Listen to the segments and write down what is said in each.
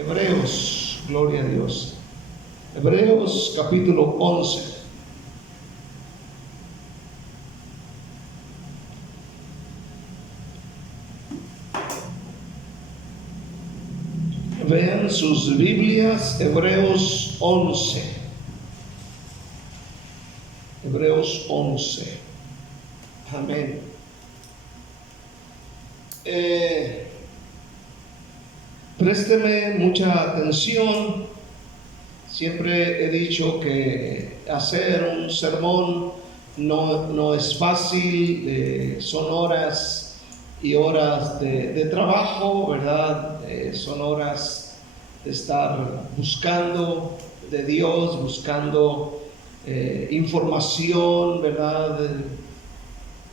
Hebreos, gloria a Dios. Hebreos capítulo 11. Vean sus Biblias, Hebreos 11. Hebreos 11. Amén. Présteme mucha atención. Siempre he dicho que hacer un sermón no es fácil, son horas y horas de trabajo, ¿verdad? Son horas de estar buscando de Dios, buscando información, ¿verdad?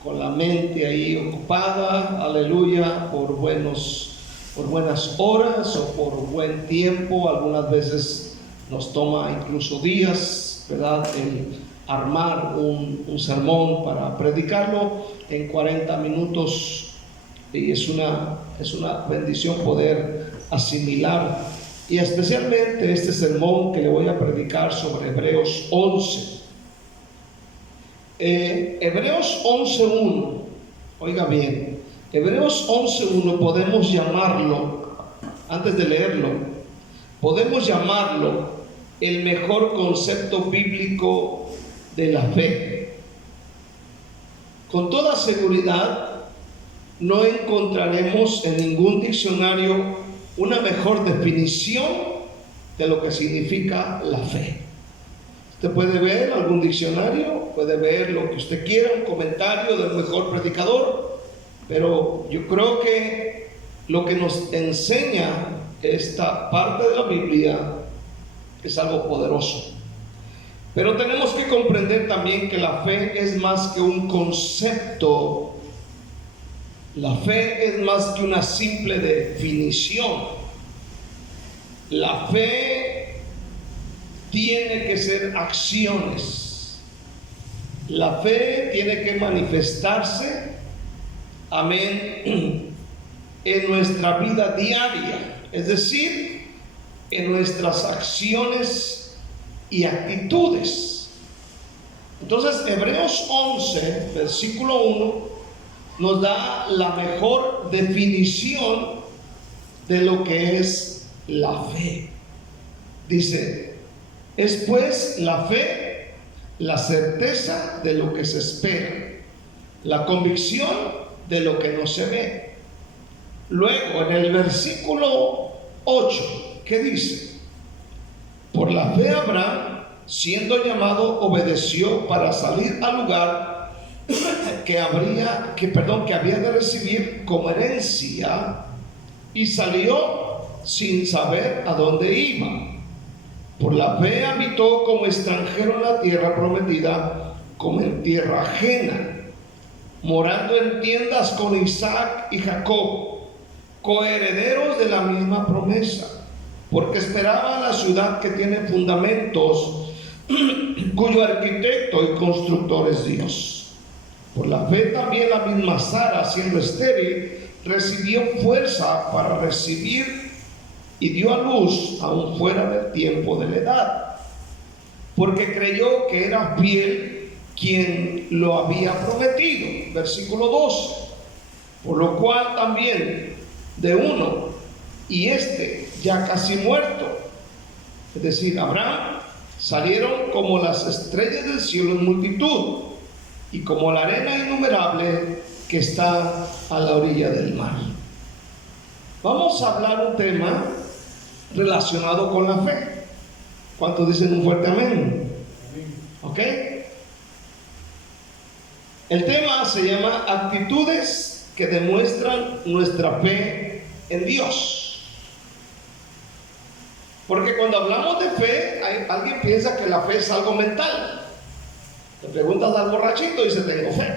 Con la mente ahí ocupada, aleluya, por buenas horas o por buen tiempo. Algunas veces nos toma incluso días, ¿verdad?, el armar un sermón para predicarlo en 40 minutos. Y es una bendición poder asimilar, y especialmente este sermón que le voy a predicar sobre Hebreos 11. Hebreos 11:1, oiga bien, Hebreos 11:1 podemos llamarlo, antes de leerlo, podemos llamarlo el mejor concepto bíblico de la fe. Con toda seguridad, no encontraremos en ningún diccionario una mejor definición de lo que significa la fe. Usted puede ver algún diccionario, puede ver lo que usted quiera, un comentario del mejor predicador, pero yo creo que lo que nos enseña esta parte de la Biblia es algo poderoso. Pero tenemos que comprender también que la fe es más que un concepto. La fe es más que una simple definición. La fe tiene que ser acciones. La fe tiene que manifestarse, amén, en nuestra vida diaria, es decir, en nuestras acciones y actitudes. Entonces, Hebreos 11, versículo 1, nos da la mejor definición de lo que es la fe. Dice: es pues la fe la certeza de lo que se espera, la convicción de lo que no se ve. Luego, en el versículo 8, ¿qué dice? Por la fe Abraham, siendo llamado, obedeció para salir al lugar que había de recibir como herencia, y salió sin saber a dónde iba. Por la fe habitó como extranjero en la tierra prometida, como en tierra ajena, morando en tiendas con Isaac y Jacob, coherederos de la misma promesa, porque esperaba la ciudad que tiene fundamentos, cuyo arquitecto y constructor es Dios. Por la fe también la misma Sara, siendo estéril, recibió fuerza para recibir y dio a luz aún fuera del tiempo de la edad, porque creyó que era fiel quien lo había prometido. Versículo 12. Por lo cual también de uno, y ya casi muerto, es decir, Abraham, salieron como las estrellas del cielo en multitud, y como la arena innumerable que está a la orilla del mar. Vamos a hablar un tema relacionado con la fe. ¿Cuántos dicen un fuerte amén? ¿Ok? El tema se llama actitudes que demuestran nuestra fe en Dios. Porque cuando hablamos de fe, alguien piensa que la fe es algo mental. Le preguntas al borrachito y dice: tengo fe.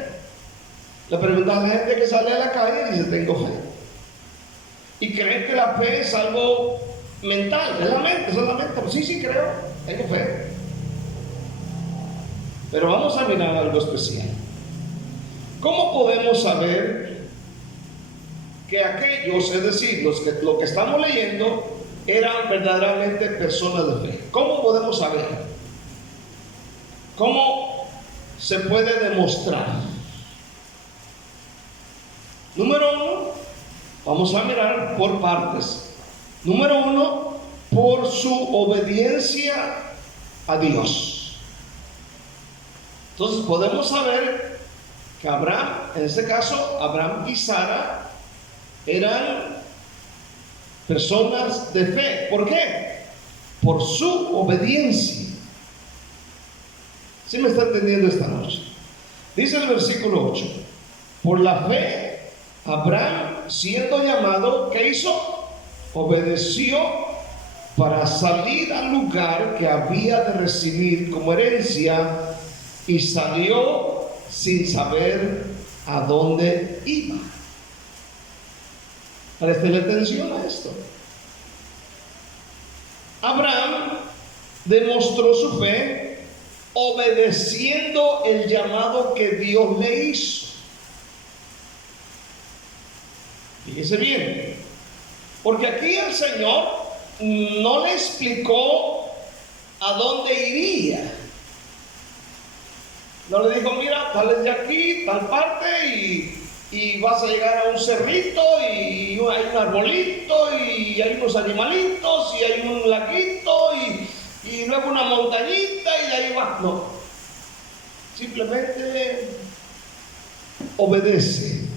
Le preguntas a la gente que sale a la calle y dice: tengo fe. Y creen que la fe es algo mental, es la mente, solamente. Pues sí, creo, tengo fe. Pero vamos a mirar algo especial. ¿Cómo podemos saber que aquellos, es decir, lo que estamos leyendo, eran verdaderamente personas de fe. ¿Cómo podemos saber? ¿Cómo se puede demostrar? Número uno, vamos a mirar por partes. Número uno, por su obediencia a Dios. Entonces podemos saber que Abraham, en este caso, Abraham y Sara eran personas de fe. ¿Por qué? Por su obediencia. ¿Sí me está entendiendo esta noche? Dice el versículo 8: por la fe, Abraham, siendo llamado, ¿qué hizo? Obedeció para salir al lugar que había de recibir como herencia, y salió sin saber a dónde iba. Préstele atención a esto. Abraham demostró su fe obedeciendo el llamado que Dios le hizo. Fíjese bien, porque aquí el Señor no le explicó a dónde iría. No le dijo, mira, sales de aquí, tal parte, y vas a llegar a un cerrito, y hay un arbolito, y hay unos animalitos, y hay un laguito, y luego una montañita, y ahí va. No, simplemente obedece.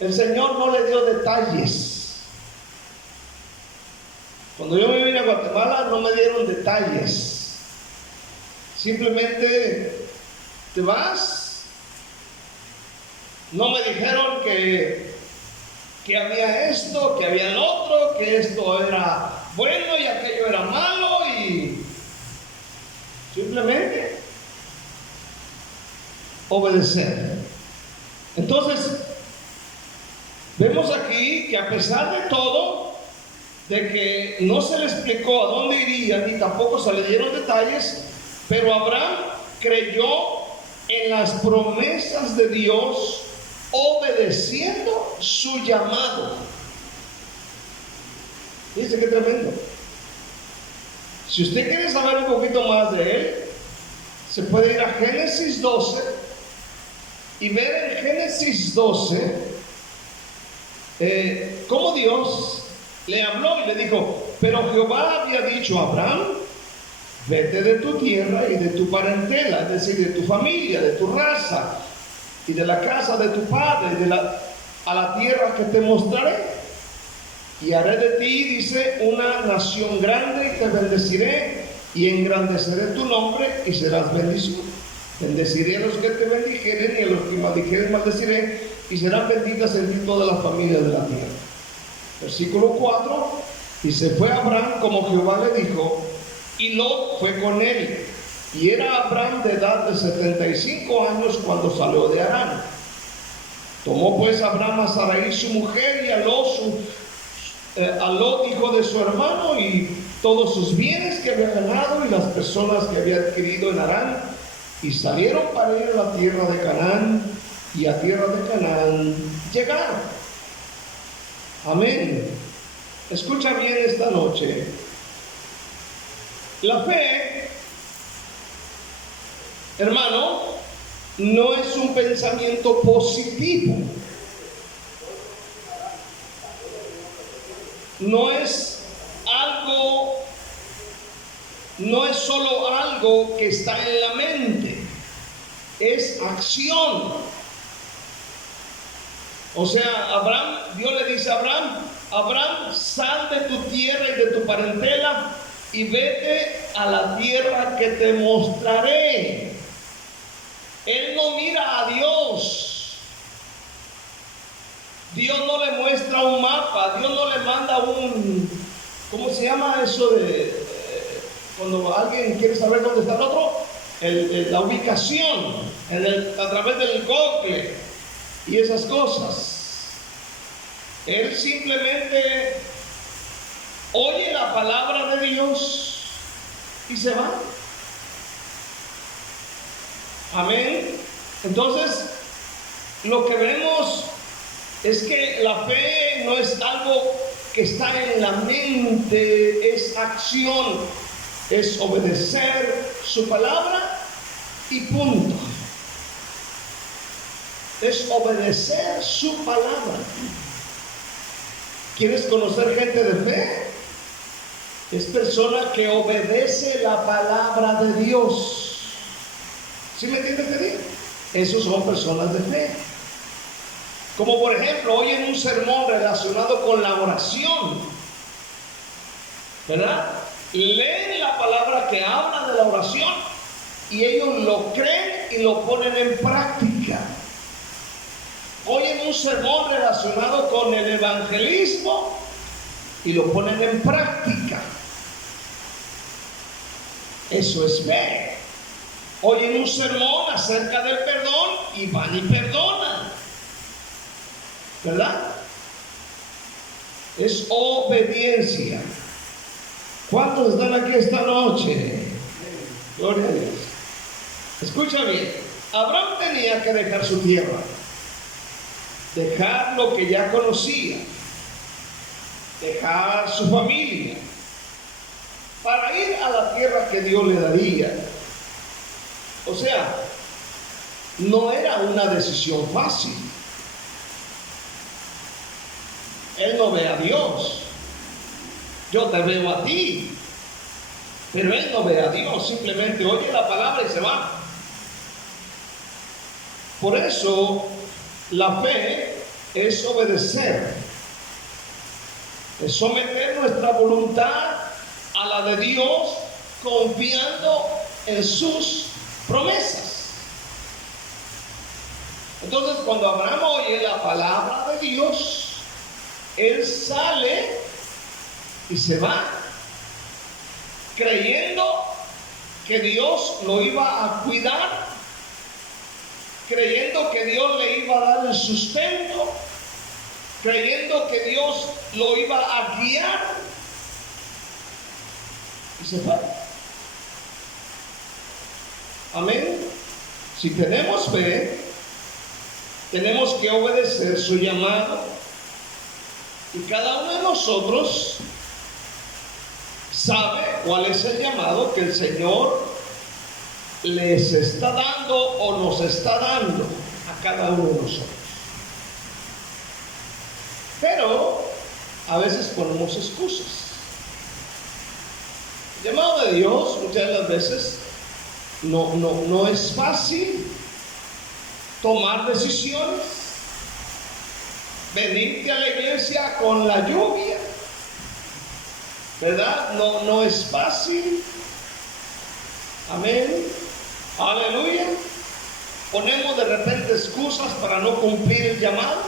El Señor no le dio detalles. Cuando yo me vine a Guatemala no me dieron detalles. Simplemente te vas. No me dijeron que había esto, que había el otro, que esto era bueno y aquello era malo, y simplemente obedecer. Entonces vemos aquí que a pesar de todo, de que no se le explicó a dónde iría ni tampoco se le dieron detalles, pero Abraham creyó en las promesas de Dios, obedeciendo su llamado. Dice que tremendo. Si usted quiere saber un poquito más de él, se puede ir a Génesis 12 y ver en Génesis 12 cómo Dios le habló y le dijo: pero Jehová había dicho a Abraham, vete de tu tierra y de tu parentela, es decir, de tu familia, de tu raza y de la casa de tu padre, a la tierra que te mostraré, y haré de ti, dice, una nación grande, y te bendeciré y engrandeceré tu nombre y serás bendición. Bendeciré a los que te bendijeren y a los que maldijeren maldeciré, y serán benditas en ti todas las familias de la tierra. Versículo 4, y se fue Abraham como Jehová le dijo, y Lot fue con él, y era Abraham de edad de 75 años cuando salió de Harán. Tomó pues Abraham a Sarai su mujer, y a Lot hijo de su hermano, y todos sus bienes que había ganado y las personas que había adquirido en Harán, y salieron para ir a la tierra de Canaán, y a tierra de Canaán llegaron. Amén. Escucha bien esta noche. La fe, hermano, no es un pensamiento positivo. No es solo algo que está en la mente, es acción. O sea, Dios le dice a Abraham, sal de tu tierra y de tu parentela y vete a la tierra que te mostraré. Él no mira a Dios. Dios no le muestra un mapa, Dios no le manda ¿cómo se llama eso cuando alguien quiere saber dónde está el otro? La ubicación, a través del Google y esas cosas. Él simplemente oye la palabra de Dios y se va. Amén. Entonces, lo que vemos es que la fe no es algo que está en la mente es acción, es obedecer su palabra y punto. Es obedecer su palabra. ¿Quieres conocer gente de fe? Es persona que obedece la palabra de Dios. ¿Sí me entiendes qué digo? Esos son personas de fe. Como por ejemplo, hoy en un sermón relacionado con la oración, ¿verdad? Leen la palabra que habla de la oración y ellos lo creen y lo ponen en práctica. Hoy en un sermón relacionado con el evangelismo y lo ponen en práctica. Eso es fe. Hoy en un sermón acerca del perdón y van y perdonan, ¿verdad? Es obediencia. ¿Cuántos están aquí esta noche? Gloria a Dios. Escucha bien. Abraham tenía que dejar su tierra, dejar lo que ya conocía, dejar su familia, para ir a la tierra que Dios le daría. O sea, no era una decisión fácil. Él no ve a Dios. Yo te veo a ti. Pero él no ve a Dios. Simplemente oye la palabra y se va. Por eso, la fe es obedecer. Es someter nuestra voluntad a la de Dios, confiando en sus promesas. Entonces, cuando Abraham oye la palabra de Dios, él sale y se va, creyendo que Dios lo iba a cuidar, creyendo que Dios le iba a dar el sustento, creyendo que Dios lo iba a guiar, y se fue. Amén. Si tenemos fe, tenemos que obedecer su llamado, y cada uno de nosotros sabe cuál es el llamado que el Señor les está dando o nos está dando a cada uno de nosotros. Pero a veces ponemos excusas. El llamado de Dios muchas de las veces no es fácil tomar decisiones, venirte a la iglesia con la lluvia, ¿verdad? No es fácil. Amén. Aleluya. Ponemos de repente excusas para no cumplir el llamado.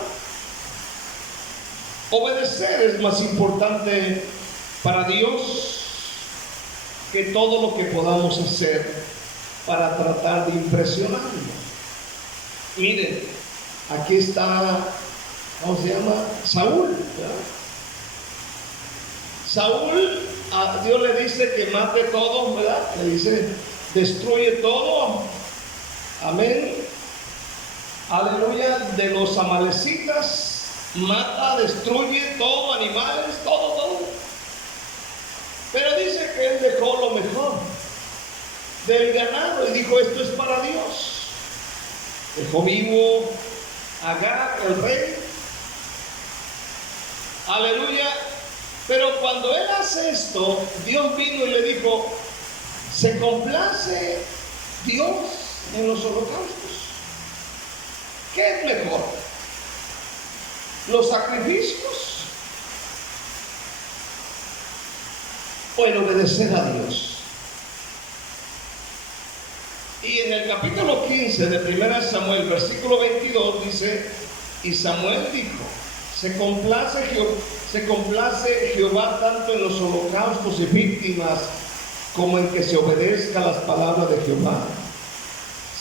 Obedecer es más importante para Dios que todo lo que podamos hacer para tratar de impresionarlo. Miren, aquí está, ¿cómo se llama? Saúl, ¿verdad? Saúl, a Dios le dice que mate todo, ¿verdad? Le dice, destruye todo. Amén. Aleluya. De los amalecitas, mata, destruye todo, animales, todo. Pero dice que él dejó lo mejor del ganado y dijo, esto es para Dios. Dejó vivo a Agag, el rey. Aleluya. Pero cuando él hace esto, Dios vino y le dijo, ¿se complace Dios en los holocaustos? ¿Qué es mejor? ¿Los sacrificios o el obedecer a Dios? Y en el capítulo 15 de 1 Samuel, versículo 22, dice, y Samuel dijo, se complace Jehová tanto en los holocaustos y víctimas como en que se obedezca las palabras de Jehová.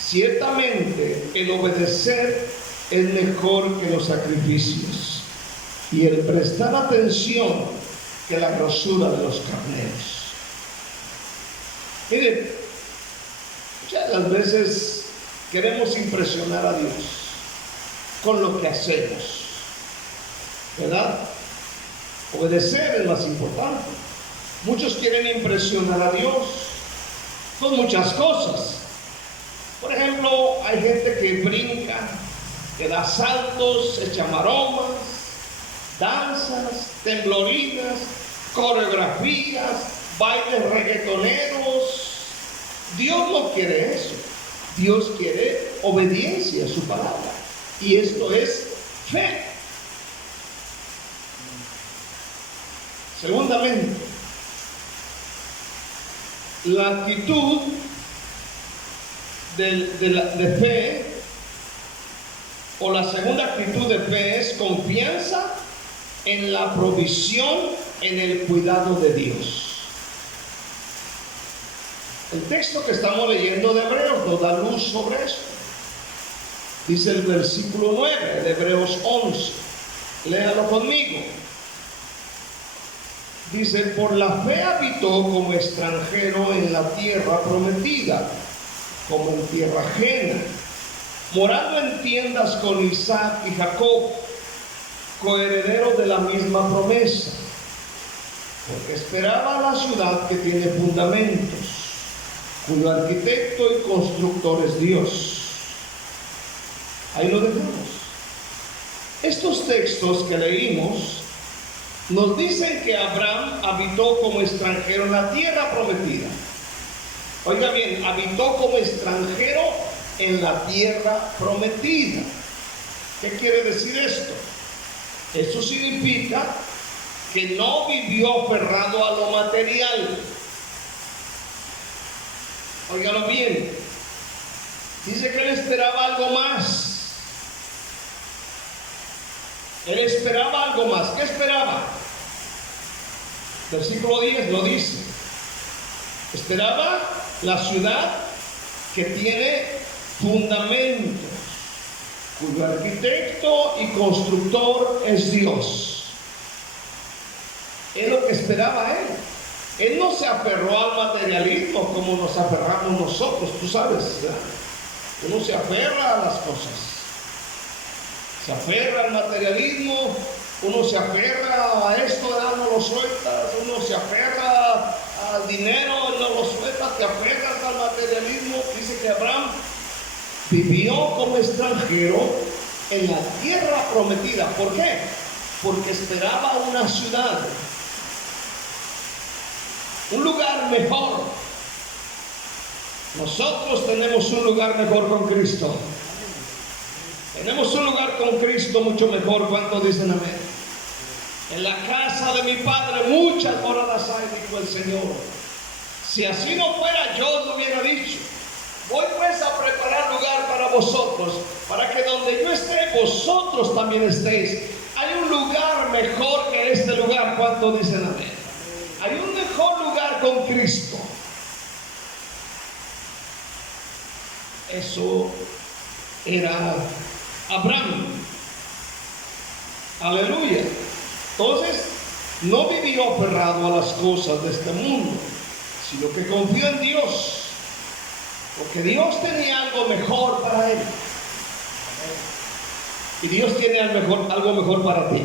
Ciertamente el obedecer es mejor que los sacrificios, y el prestar atención que la grosura de los carneros. Miren, muchas de las veces queremos impresionar a Dios con lo que hacemos, ¿verdad? Obedecer es más importante. Muchos quieren impresionar a Dios con muchas cosas. Por ejemplo, hay gente que brinca, que da saltos, echa maromas, danzas, temblorinas, coreografías, bailes reggaetoneros. Dios no quiere eso. Dios quiere obediencia a su palabra. Y esto es fe. Segundamente, la actitud de fe, o la segunda actitud de fe, es confianza en la provisión, en el cuidado de Dios. El texto que estamos leyendo de Hebreos nos da luz sobre eso. Dice el versículo 9 de Hebreos 11. Léalo conmigo. Dice: por la fe habitó como extranjero en la tierra prometida, como en tierra ajena, morando en tiendas con Isaac y Jacob, coherederos de la misma promesa, porque esperaba la ciudad que tiene fundamentos, cuyo arquitecto y constructor es Dios. Ahí lo dejamos. Estos textos que leímos nos dicen que Abraham habitó como extranjero en la tierra prometida. Oiga bien, habitó como extranjero en la tierra prometida. ¿Qué quiere decir esto? Eso significa que no vivió aferrado a lo material. Óigalo bien. Dice que él esperaba algo más. Él esperaba algo más. ¿Qué esperaba? Versículo 10 lo dice. Esperaba la ciudad que tiene fundamentos, cuyo arquitecto y constructor es Dios. Es lo que esperaba él. Él no se aferró al materialismo como nos aferramos nosotros, tú sabes. Uno se aferra a las cosas. Se aferra al materialismo, uno se aferra a esto, no lo sueltas, uno se aferra al dinero, no lo sueltas, te aferras al materialismo. Dice que Abraham vivió como extranjero en la tierra prometida. ¿Por qué? Porque esperaba una ciudad, un lugar mejor. Nosotros tenemos un lugar mejor con Cristo. Tenemos un lugar con Cristo mucho mejor. ¿Cuántos dicen amén? En la casa de mi Padre muchas moradas hay, dijo el Señor. Si así no fuera, yo lo hubiera dicho. Voy pues a preparar lugar para vosotros, para que donde yo esté, vosotros también estéis. Hay un lugar mejor que este lugar. ¿Cuántos dicen amén? Hay un mejor lugar con Cristo. Eso era Abraham. Aleluya. Entonces, no vivió aferrado a las cosas de este mundo, sino que confió en Dios, porque Dios tenía algo mejor para él. Y Dios tiene algo mejor para ti.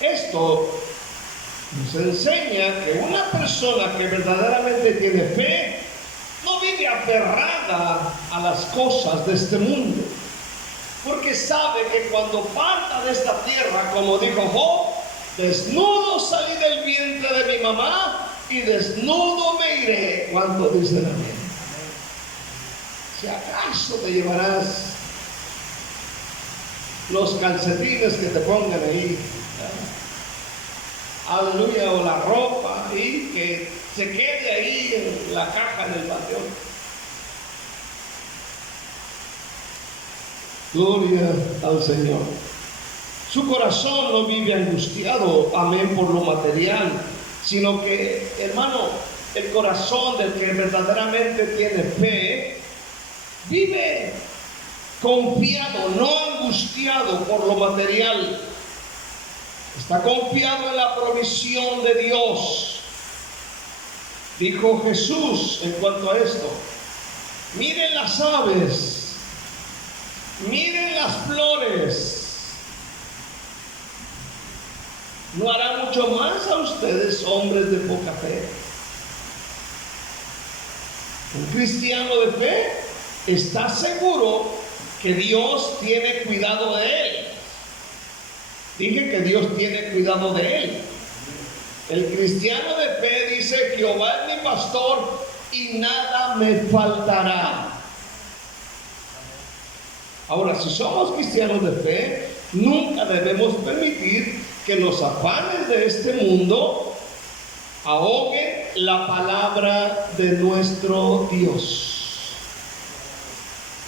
Esto nos enseña que una persona que verdaderamente tiene fe no vive aferrada a las cosas de este mundo, porque sabe que cuando parta de esta tierra, como dijo Job, desnudo salí del vientre de mi mamá y desnudo me iré. ¿Cuánto dicen amén? Si acaso te llevarás los calcetines que te pongan ahí, aleluya, o la ropa, y que se quede ahí en la caja, en el panteón. Gloria al Señor. Su corazón no vive angustiado, amén, por lo material, sino que, hermano, el corazón del que verdaderamente tiene fe vive confiado, no angustiado por lo material. Está confiado en la provisión de Dios. Dijo Jesús en cuanto a esto: miren las aves, miren las flores, no hará mucho más a ustedes, hombres de poca fe. Un cristiano de fe está seguro que Dios tiene cuidado de él. Dije que Dios tiene cuidado de él. El cristiano de fe dice: Jehová es mi pastor y nada me faltará. Ahora, si somos cristianos de fe, nunca debemos permitir que los afanes de este mundo ahoguen la palabra de nuestro Dios.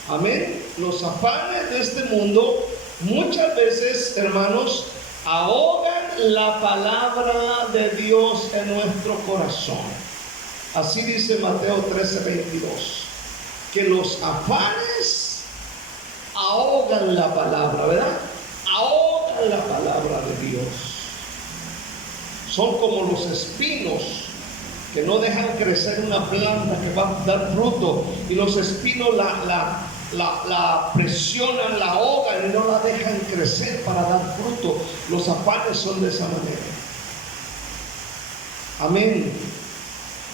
Amén. Los afanes de este mundo muchas veces, hermanos, ahogan la palabra de Dios en nuestro corazón. Así dice Mateo 13:22, que los afanes ahogan la palabra, ¿verdad? Ahogan la palabra de Dios. Son como los espinos que no dejan crecer una planta que va a dar fruto, y los espinos la presionan, la ahogan y no la dejan crecer para dar fruto. Los afanes son de esa manera. Amén.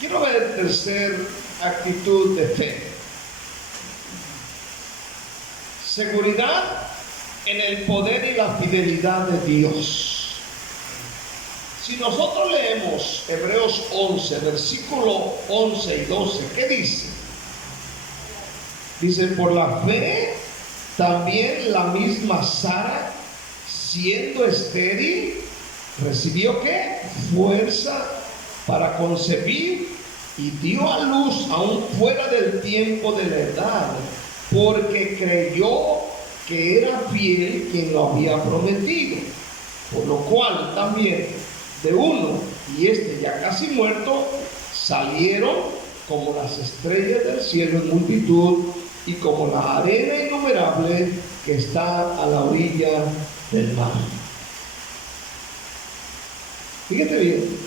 Quiero ver tercera actitud de fe. Seguridad en el poder y la fidelidad de Dios. Si nosotros leemos Hebreos 11, versículo 11 y 12, ¿qué dice? Dice: por la fe también la misma Sara, siendo estéril, recibió ¿qué? Fuerza para concebir, y dio a luz aún fuera del tiempo de la edad, porque creyó que era fiel quien lo había prometido. Por lo cual también de uno, y este ya casi muerto, salieron como las estrellas del cielo en multitud, y como la arena innumerable que está a la orilla del mar. Fíjate bien,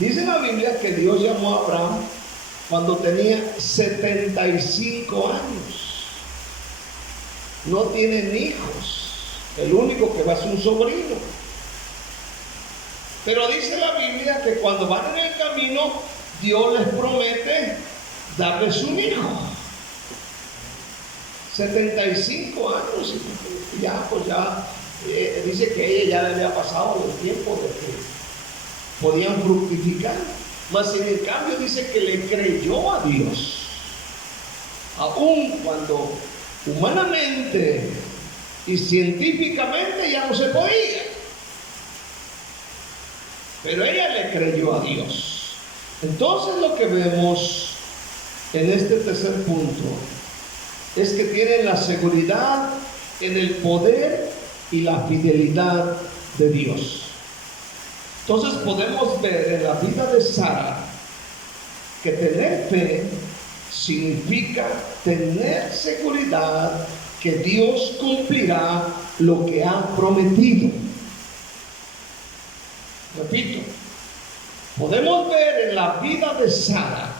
dice la Biblia que Dios llamó a Abraham cuando tenía 75 años. No tienen hijos, el único que va es un sobrino. Pero dice la Biblia que cuando van en el camino, Dios les promete darles un hijo. 75 años, ya pues ya, dice que ella ya le había pasado el tiempo de que podían fructificar. Mas en el cambio dice que le creyó a Dios, aun cuando humanamente y científicamente ya no se podía, pero ella le creyó a Dios. Entonces lo que vemos en este tercer punto es que tienen la seguridad en el poder y la fidelidad de Dios. Entonces podemos ver en la vida de Sara que tener fe significa tener seguridad que Dios cumplirá lo que ha prometido. Repito, podemos ver en la vida de Sara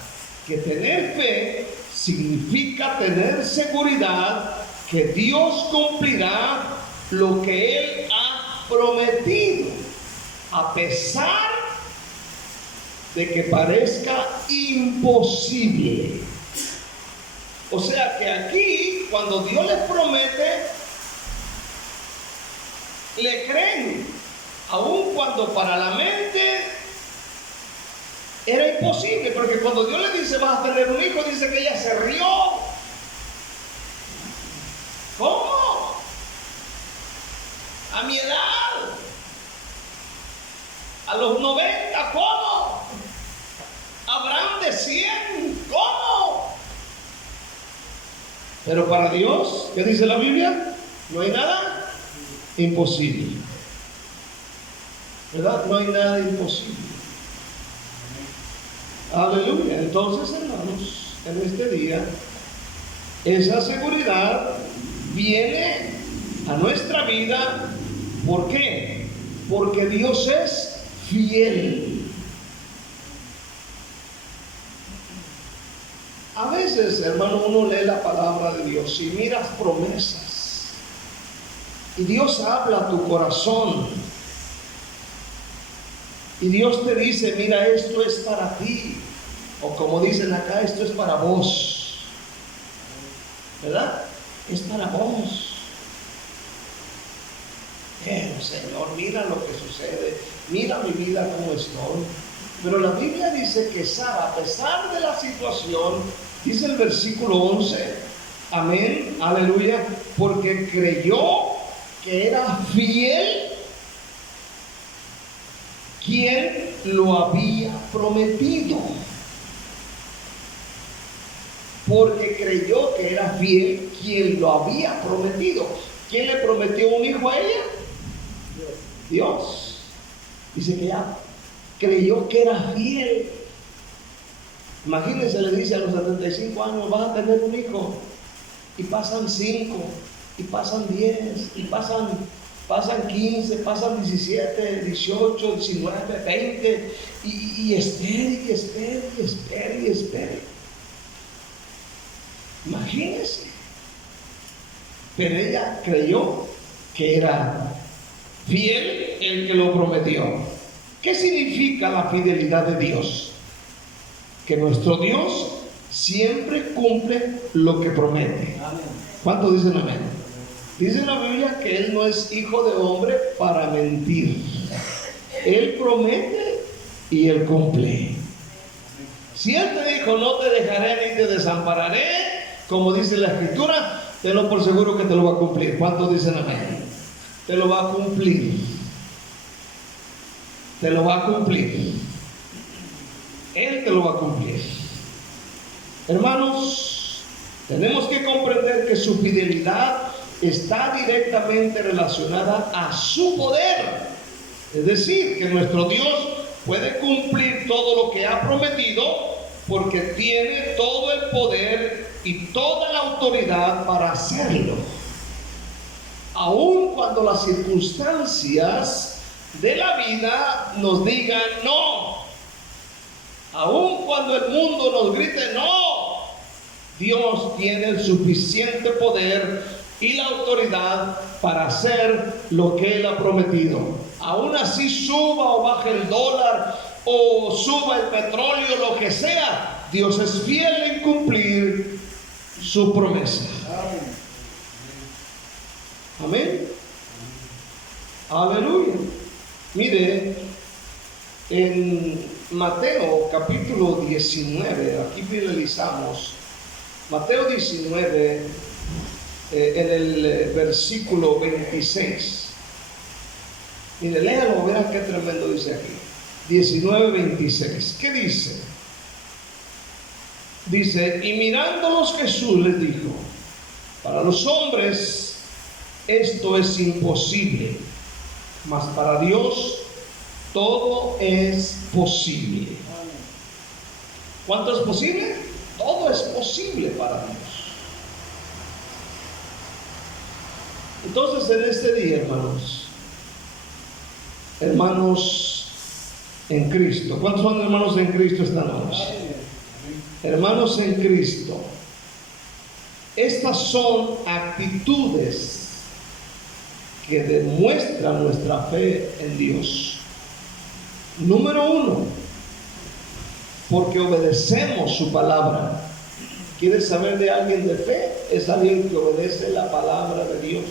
que tener fe significa tener seguridad que Dios cumplirá lo que Él ha prometido, a pesar de que parezca imposible. O sea que aquí, cuando Dios les promete, le creen, aun cuando para la mente era imposible, porque cuando Dios le dice vas a tener un hijo, dice que ella se rió. ¿Cómo? A mi edad, a los 90, ¿cómo? Abraham de 100, ¿cómo? Pero para Dios, ¿qué dice la Biblia? No hay nada imposible, ¿verdad? No hay nada imposible. Aleluya. Entonces, hermanos, en este día, esa seguridad viene a nuestra vida. ¿Por qué? Porque Dios es fiel. A veces, hermano, uno lee la palabra de Dios y miras promesas, y Dios habla a tu corazón, Y Dios te dice, mira, esto es para ti. O como dicen acá, esto es para vos. ¿Verdad? Es para vos. Pero Señor, mira lo que sucede. Mira mi vida como estoy. Pero la Biblia dice que Sara, a pesar de la situación, dice el versículo 11, amén, aleluya, porque creyó que era fiel quien lo había prometido. Porque creyó que era fiel quien lo había prometido. ¿Quién le prometió un hijo a ella? Dios. Dice que ella creyó que era fiel. Imagínense, le dice a los 75 años, vas a tener un hijo. Y pasan 5, y pasan 10, y pasan 15, pasan 17, 18, 19, 20, y espere. Imagínense. Pero ella creyó que era fiel el que lo prometió. ¿Qué significa la fidelidad de Dios? Que nuestro Dios siempre cumple lo que promete. ¿Cuántos dicen amén? Dice la Biblia que Él no es hijo de hombre para mentir. Él promete y Él cumple. Si Él te dijo, no te dejaré ni te desampararé, como dice la Escritura, tenlo por seguro que te lo va a cumplir. ¿Cuántos dicen amén? Te lo va a cumplir. Te lo va a cumplir. Él te lo va a cumplir. Hermanos, tenemos que comprender que su fidelidad está directamente relacionada a su poder. Es decir, que nuestro Dios puede cumplir todo lo que ha prometido porque tiene todo el poder y toda la autoridad para hacerlo. Aun cuando las circunstancias de la vida nos digan no, aun cuando el mundo nos grite no, Dios tiene el suficiente poder y la autoridad para hacer lo que Él ha prometido. Aún así suba o baje el dólar o suba el petróleo, lo que sea, Dios es fiel en cumplir su promesa. Amén. Aleluya. Mire, en Mateo capítulo 19, aquí finalizamos. Mateo 19, en el versículo 26. Mire, léalo, vean qué tremendo dice aquí. 19:26. ¿Qué dice? Dice, y mirándolos Jesús les dijo, para los hombres esto es imposible, mas para Dios todo es posible. ¿Cuánto es posible? Todo es posible para Dios. Entonces en este día, hermanos en Cristo, ¿cuántos son hermanos en Cristo esta noche? Hermanos en Cristo, estas son actitudes que demuestran nuestra fe en Dios. Número 1, porque obedecemos su palabra. ¿Quieres saber de alguien de fe? Es alguien que obedece la palabra de Dios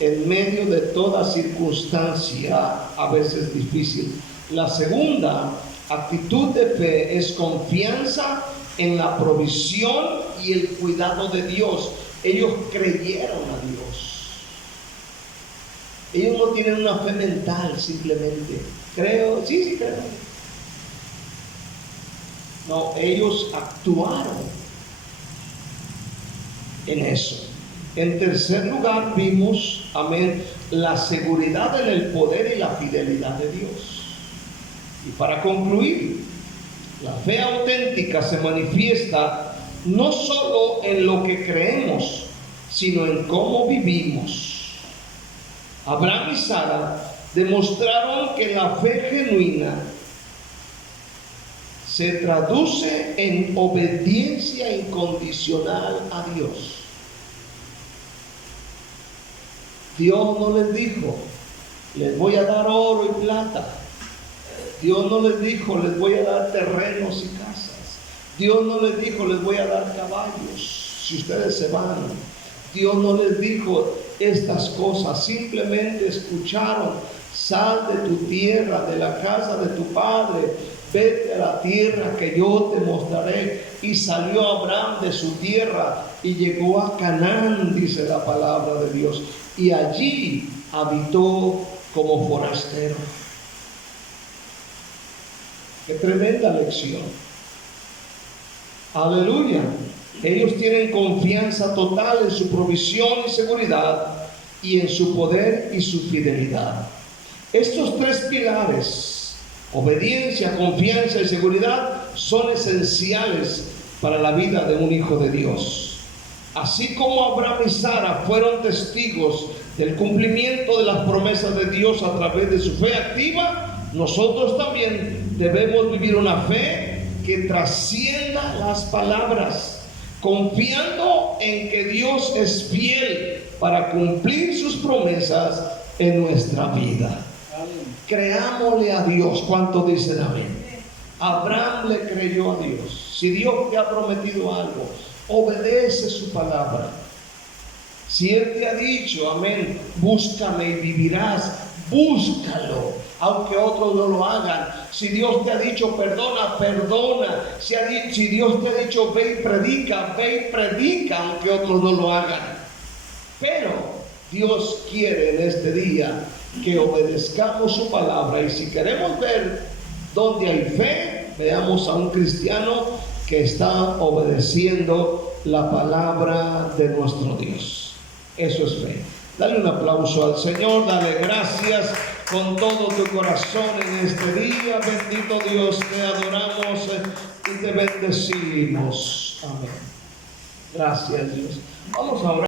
en medio de toda circunstancia, a veces difícil. La segunda actitud de fe es confianza en la provisión y el cuidado de Dios. Ellos creyeron a Dios. Ellos no tienen una fe mental simplemente. Creo, sí creo. No, ellos actuaron en eso. En tercer lugar vimos, amén, la seguridad en el poder y la fidelidad de Dios. Y para concluir, la fe auténtica se manifiesta no solo en lo que creemos, sino en cómo vivimos. Abraham y Sara demostraron que la fe genuina se traduce en obediencia incondicional a Dios. Dios no les dijo, les voy a dar oro y plata plata. Dios no les dijo, les voy a dar terrenos y casas. Dios no les dijo, les voy a dar caballos si ustedes se van. Dios no les dijo estas cosas. Simplemente escucharon: sal de tu tierra, de la casa de tu padre, vete a la tierra que yo te mostraré. Y salió Abraham de su tierra y llegó a Canaán, dice la palabra de Dios, y allí habitó como forastero. Qué tremenda lección. Aleluya. Ellos tienen confianza total en su provisión y seguridad, y en su poder y su fidelidad. Estos tres pilares, obediencia, confianza y seguridad, son esenciales para la vida de un hijo de Dios. Así como Abraham y Sara fueron testigos del cumplimiento de las promesas de Dios a través de su fe activa, nosotros también debemos vivir una fe que trascienda las palabras, confiando en que Dios es fiel para cumplir sus promesas en nuestra vida. Creámosle a Dios. ¿Cuántos dicen amén? Abraham le creyó a Dios. Si Dios te ha prometido algo, obedece su palabra. Si Él te ha dicho, amén, búscame y vivirás, búscalo, aunque otros no lo hagan. Si Dios te ha dicho perdona, perdona. Si Dios te ha dicho ve y predica, aunque otros no lo hagan. Pero Dios quiere en este día que obedezcamos su palabra. Y si queremos ver dónde hay fe, veamos a un cristiano que está obedeciendo la palabra de nuestro Dios. Eso es fe. Dale un aplauso al Señor, dale gracias con todo tu corazón en este día. Bendito Dios, te adoramos y te bendecimos. Amén. Gracias, Dios. Vamos a orar.